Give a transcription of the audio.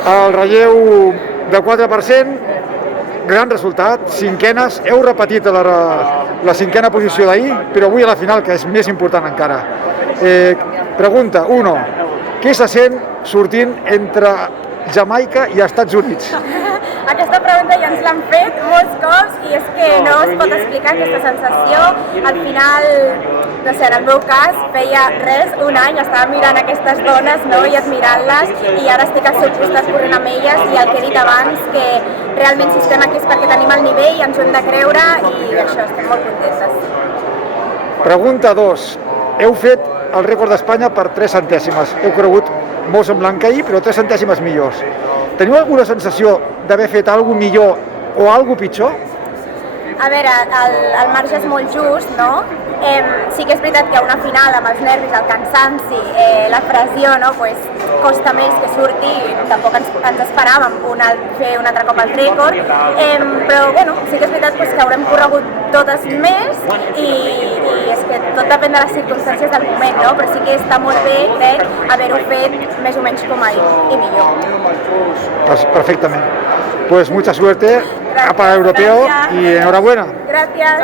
El relleu de 4%, gran resultat, cinquenes, heu repetit la cinquena posició d'ahir, però avui a la final, que és més important encara. Pregunta 1. Què se sent sortint entre Jamaica i Estats Units? Aquesta pregunta ja ens l'han fet molts cops i és que no es pot explicar aquesta sensació. Al final, no sé, en el meu cas, feia un any, estava mirant aquestes dones, no?, i admirant-les, i ara estic al seu costat corrent amb elles, i el que he dit abans, que realment si estem aquí és perquè tenim el nivell, ens ho hem de creure, i això, estem molt contentes. Pregunta 2. Heu fet el rècord d'Espanya per 3 centèsimes. Heu cregut molt semblant que ahir, però 3 centèsimes millors. Teniu alguna sensació d'haver fet alguna millor o alguna pitjor? A veure, el marge és molt just, no? Sí que és veritat que a una final, amb els nervis, el cansanci, la pressió, no?, pues, costa més que surti, i tampoc ens esperàvem fer un altre cop el rècord, però bueno, sí que és veritat pues, que haurem corregut totes més i és que tot depèn de les circumstàncies del moment, no? Però sí que està molt bé, crec, haver-ho fet més o menys com ahir i millor. Perfectamente. Pues mucha suerte para el europeo y enhorabuena. Gracias.